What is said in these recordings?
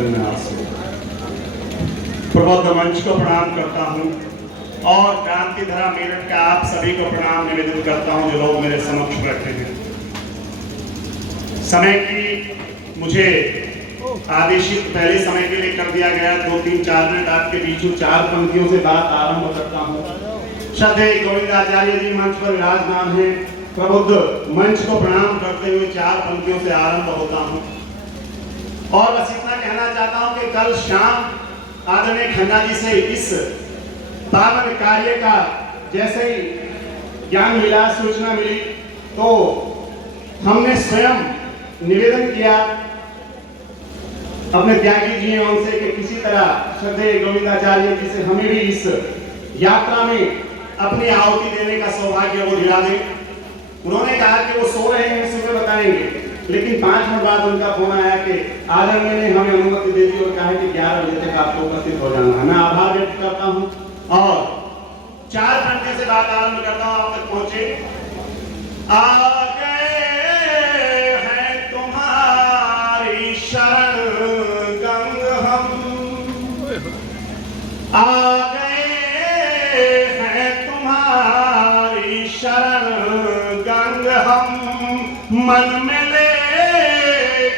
जन्नास। प्रबुद्ध मंच को प्रणाम करता हूँ और क्रांतिधरा मेरठ का आप सभी को प्रणाम निवेदित करता हूँ जो लोग मेरे समक्ष बैठे हैं। समय की मुझे आदेशित पहले समय के लिए कर दिया गया, 2-3-4 मिनट आपके बीच में 4 पंक्तियों से बात आरंभ करता हूँ। श्रद्धेय गोविंदाचार्य जी मंच पर विराजमान हैं। प्रबुद्ध मंच को प्रणाम करते हुए 4 पंक्तियों से आरंभ होता हूँ और बस इतना कहना चाहता हूँ कि कल शाम आदरणीय खन्ना जी से इस पावन कार्य का जैसे ही ज्ञान मिला, सूचना मिली, तो हमने स्वयं निवेदन किया अपने त्यागी जी से कि किसी तरह श्रद्धेय गोविंदाचार्य जी से हमें भी इस यात्रा में अपनी आहुति देने का सौभाग्य वो दिला दें। उन्होंने कहा कि वो सो रहे हैं, सुबह बताएंगे, लेकिन 5 मिनट बाद उनका फोन आया कि आदरणीय ने हमें अनुमति दे दी और कहा कि 11 बजे तक आपको उपस्थित हो जाना है। मैं आभार व्यक्त करता हूँ और 4 घंटे से बात आरंभ करता हूँ, आप तक पहुंचे। आ गए हैं तुम्हारी शरण गंग हम, आ गए हैं तुम्हारी शरण गंग हम, मन में ले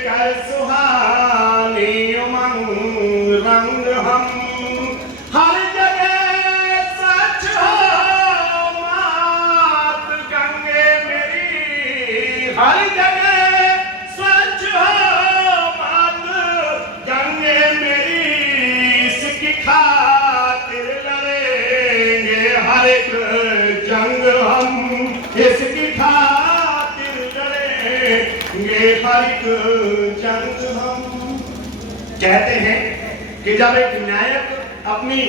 कर सुहानी उमंग रंग हम। हर जगह सच हो मात गंगे मेरी, हर जगह सच हो मात गंगे मेरी, इसकी खातिर लड़ेंगे हर एक जंग हम, इसकी खातिर लड़ेंगे हर एक जंग हम। कहते हैं कि जब एक नायक अपनी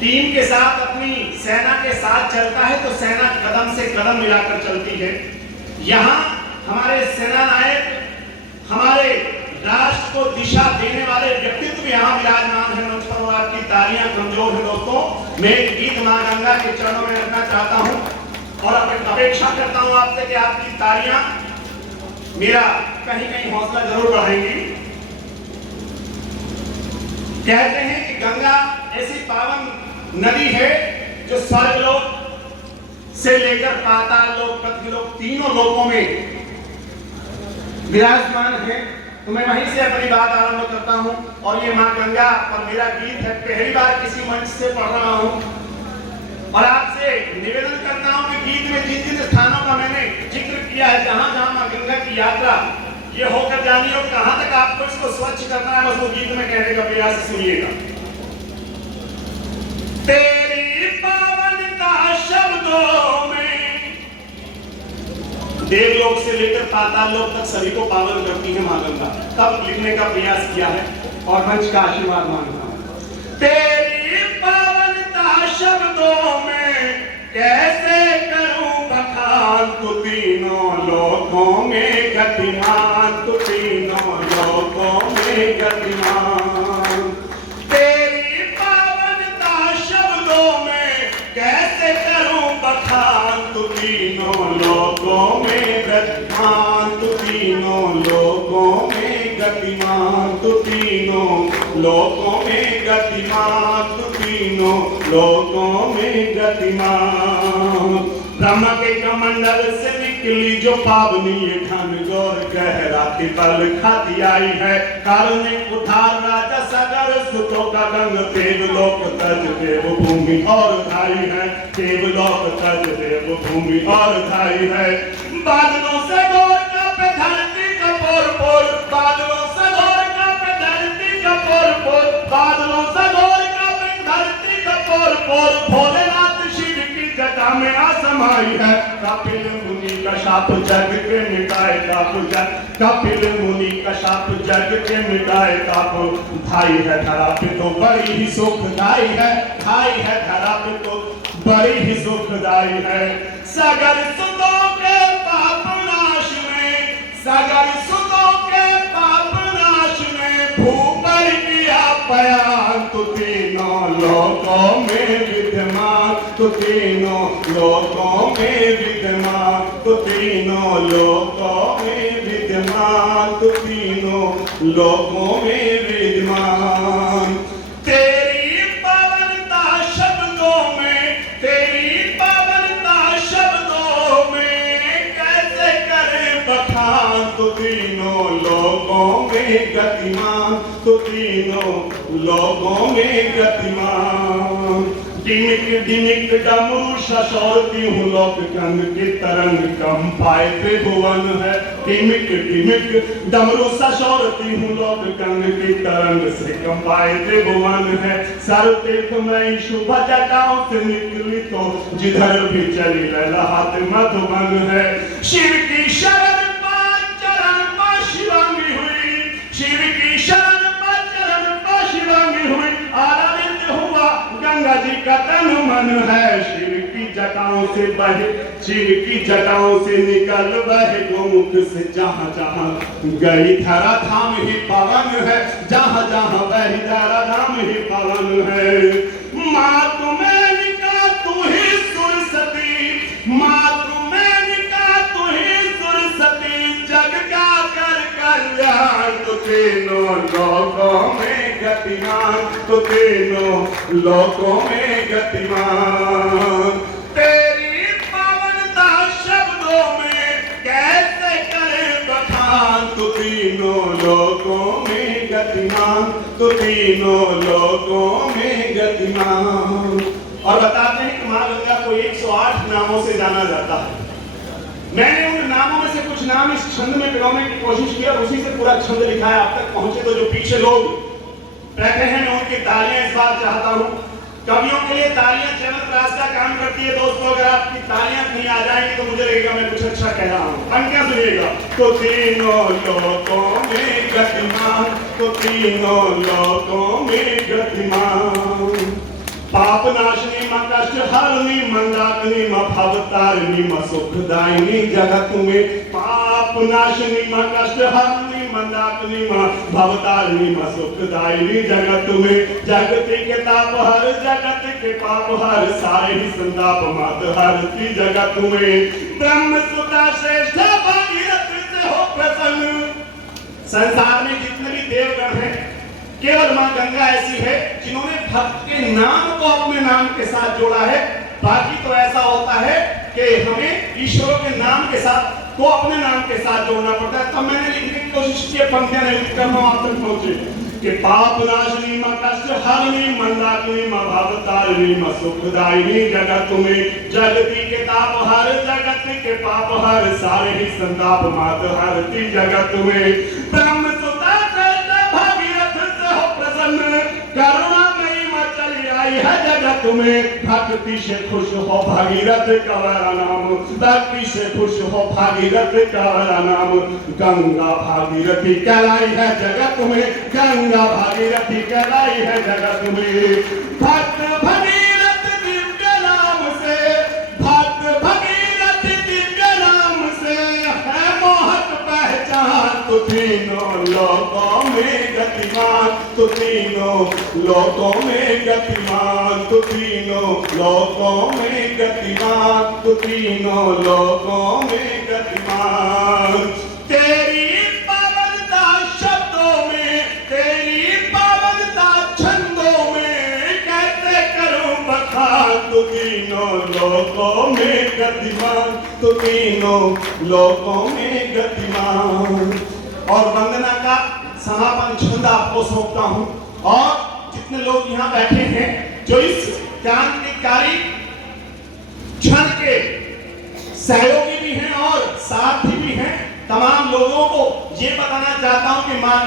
टीम के साथ, अपनी सेना के साथ चलता है तो सेना कदम से कदम मिलाकर चलती है। यहाँ हमारे सेना नायक, हमारे राष्ट्र को दिशा देने वाले व्यक्तित्व यहाँ विराजमान है मंच पर। आपकी तालियां कमजोर है दोस्तों। मैं गीत मां गंगा के चरणों में रखना चाहता हूँ और अपेक्षा करता हूँ आपसे कि आपकी तालियां मेरा कहीं कहीं हौसला जरूर बढ़ाएंगी। कहते हैं कि गंगा ऐसी पावन नदी है जो स्वर्गलोक से लेकर पाताल लोक, पृथ्वीलोक, तीनों लोकों में विराजमान है। तो मैं वहीं से अपनी बात आरंभ करता हूं और ये मां गंगा और मेरा गीत है, पहली बार किसी मंच से पढ़ रहा हूं और आपसे निवेदन करता हूं कि गीत में जिन जिन स्थानों का मैंने जिक्र किया है, जहां जहां मां गंगा की यात्रा ये होकर जानी हो, कहां तक आपको इसको स्वच्छ करना है, बस वो गीत में कहने का प्रयास सुनिएगा। तेरी पावनता शब्दों में देवलोक से लेकर पाताल लोक तक सभी को पावन करती है मां गंगा। तब लिखने का प्रयास किया है और मंच का आशीर्वाद मांगता हूं। तेरी पावनता शब्दों में कैसे करूं बखान, तू तीनों लोकों में गतिमान, तू तीनों लोकों में गतिमान। तेरी पावनता शब्दों में कैसे करूं बखान, तू तीनों लोकों में गतिमान, तू तीनों लोकों में गतिमान, तू तीनों लोकों में गतिमान, तू तीनों लोकों में गतिमान। ब्रह्म के कमंडल से निकली जो पावनी ये घन गौर गहरा बल खाती आई है, कारुणिक उद्धार राजा सागर सुतों का गंग, देवलोक तज देव भूमि और धाई है, देवलोक तज देव भूमि और धाई है। बादलों से गौर का पे धरती का पोर पोर, बादलों से गौर का पे धरती का पोर पोर, बादलों से गौर का पे धरती का पोर पोर। भोलेनाथ शिव की जटा में आसमाई है, कपिल मुनि का शाप जग के मिटाए ताप जग, कपिल मुनि का शाप जग के मिटाए ताप। धाई है धरा पे तो बड़ी ही सुखदाई है, धाई है धरा पे तो बड़ी ही सुखदाई है। सागर सुतों के पाप नाश में, सागर सुतों के पाप नाश में, भूपर किया बयान, तू तीनों लोकों में विद्यमान, तू तीनों लोकों में विद्यमान, तू तीनों लोकों में विद्यमान, तू तीनों लोकों में विद्यमान। में गतिमान, तो तीनों लोकों में गतिमान। डिमिक डिमिक डमरू ससौरती हूँ लोक कंग की तरंग कंपाए त्रिभुवन है। डिमिक डिमिक डमरू ससौरती हूँ लोक कंग की तरंग से कंपाए त्रिभुवन है। सर्वतीर्थ में शुभ जटाओं से निकली तो जिधर भी चली लहलहात मधुबन है। शिव की शरण पांच चरण पर शिवांगी हुई, शिव की शरण पर चरण पर शिवांगी हुई। आनंदित हुआ गंगा जी का तन मन है। शिव की जटाओं से बहे, शिव की जटाओं से निकल बहे गोमुख से। जहां जहां गई धरा धाम ही पावन है, जहां जहां बही धरा धाम ही पावन है। माँ तुम्हें निका तू ही सुरसती, माँ तुम्हें निका तू ही सुरसती। जग का कर कल्याण, तो तीनों लोकों में गतिमान, तो तीनों लोकों में गतिमान। तेरी पावनता शब्दों में कैसे करे बखान, तो तीनों लोकों में गतिमान, तो तीनों लोकों में गतिमान। और बताते हैं कि माँ गंगा को 108 नामों से जाना जाता है। मैंने उन नामों में से कुछ नाम इस छंद में पिरोने की कोशिश की और उसी से पूरा छंद लिखा है। आप तक पहुंचे तो जो पीछे लोग बैठे हैं मैं उनकी तालियां इस बार चाहता हूं। कवियों के लिए तालियां चमत्कार का काम करती है दोस्तों। अगर आपकी तालियां नहीं आ जाएंगी तो मुझे लगेगा मैं कुछ अच्छा कह रहा हूं। पंक्तियां सुनिएगा। तो तीनों लोकों में गतिमान, तो तीनों लोकों में गतिमान। पाप नाशनी मां कष्ट हरनी मंदाकिनी मां भवतारिणी मां सुखदायिनी जगत में। पाप नाशनी मां कष्ट हरनी मंदाकिनी मां भवतारिणी मां सुखदायिनी जगत में। जगत के ताप हर, जगत के पाप हर, सारे ही संताप मात हरती जगत में। ब्रह्म सुता श्रेष्ठ भागीरथ से हो प्रसन्न। संसार में जितने भी देवगण हैं केवल मां गंगा ऐसी है जिन्होंने भक्त के नाम को अपने नाम के साथ जोड़ा है। बाकी तो ऐसा होता है कि हमें ईश्वर के नाम के साथ को अपने नाम के साथ जोड़ना पड़ता है। तब मैंने लिखने की कोशिश की, पंक्तियां नहीं लिख कर आप तक पहुंचे कि पाप नाशनी मां कष्ट हरनी मंदाकिनी मां भवतारिणी मां सुखदायिनी जगत में। जगती के ताप हर, जगत के पाप हर, सारे ही संताप मात हरती जगत में। ब्रह्म सुता करुणा मई मचली आई है जगत में। भक्ति से खुश हो भागीरथ कवरा नाम, भक्ति से खुश हो भागीरथ कवरा नाम। गंगा भागीरथी कहलाई है जगत में, गंगा भागीरथी कहलाई है जगत में। भक्त भगीरथ दिव्य नाम से, भक्त भगीरथ दिव्य नाम से है मोहक पहचान। तो तीनों लोकों में गतिमान, तो तीनों लोकों में गतिमान, तो तीनों लोकों में गतिमान, तो तीनों लोकों में गतिमान। तेरी पावनता शब्दों में, तेरी पावनता छंदों में कैसे करूं बखान, तो तीनों लोकों में गतिमान, तो तीनों लोकों में गतिमान। और वंदना का समापन छंद आपको सौंपता हूं। और जितने लोग यहाँ बैठे हैं जो इस क्रांतिकारी क्षण के सहयोगी भी हैं और साथी भी हैं, तमाम लोगों को ये बताना चाहता हूं कि मां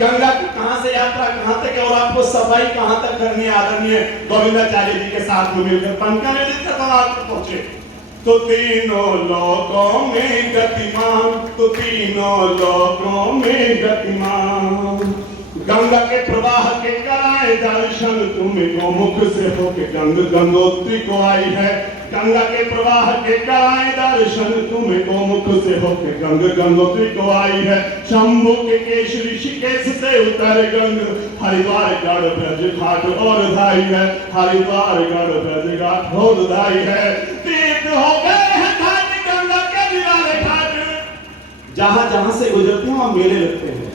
गंगा की कहां से यात्रा कहां तक है और आपको सफाई कहां तक करनी है। आदरणीय गोविंदाचार्य जी के साथ में मिलकर पंक्तियां में लिखकर तब आप पहुंचे। तो तीनों लोकों में गतिमान, तो तीनों लोकों में गतिमान। गंगा के प्रवाह के कराए दर्शन, तुम्हें गोमुख से होके गंगोत्री को आई है। गंगा के प्रवाह के कराए दर्शन, तुम्हें गोमुख से होके गंगोत्री को आई है। शंभु के केश ऋषिकेश से उतर गंग, हरिद्वार गढ़ ब्रज घाट और धाई है। हरिद्वार गढ़ ब्रज घाट और धाई है। तीर्थ हो गए हैं घाट गंगा के निराले घाट। जहां जहां से गुजरते हैं वहां मेले लगते हैं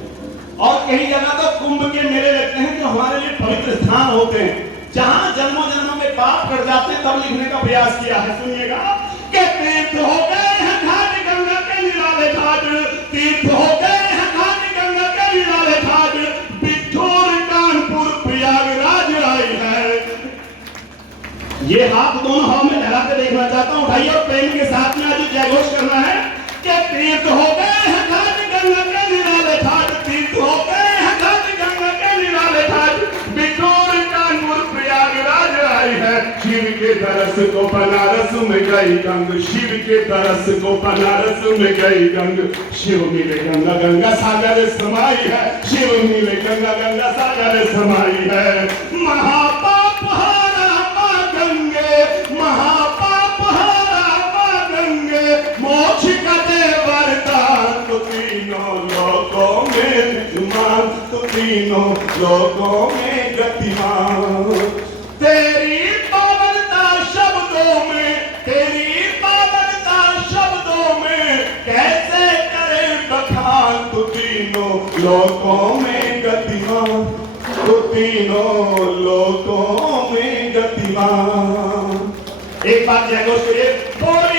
और कई जगह तो कुंभ के मेले लगते हैं जो हमारे लिए पवित्र स्थान होते हैं। जहां जन्मों जन्मों में पाप कर जाते हैं तब लिखने का प्रयास किया है। सुनिएगा कि तीर्थ हो गए हैं घाट गंगा के निराले घाट, तीर्थ हो गए हैं घाट गंगा के निराले ये हाथ दोनों हवा में लहरा के देखना चाहता हूं। उठाइए और प्रेम के साथ में आज जय घोष करना है कि तीर्थ हो गए हैं घाट गंगा के निराले घाट, तीर्थ हो गए हैं घाट गंगा के निराले घाट, बिटोर कानपुर प्रयागराज आई है, शिव के तरस को बनारस में गई गंग, शिव के तरस को बनारस में गई गंग, शिव मिले गंगा गंगा सागर समाई है, शिव मिले गंगा गंगा सागर समाई है। महापाप हारा मां गंगे, महापाप हारा मां गंगे, मोक्ष का दे वरदान, तो तीनों लोकों में विद्यमान, तो तीनों लोकों में गतिमान। तेरी पावनता शब्दों में, तेरी पावनता शब्दों में कैसे करे बखान, तो तीनों लोकों में गतिमान, तो तीनों लोकों में गतिमान। एक बात जय घोष करिए।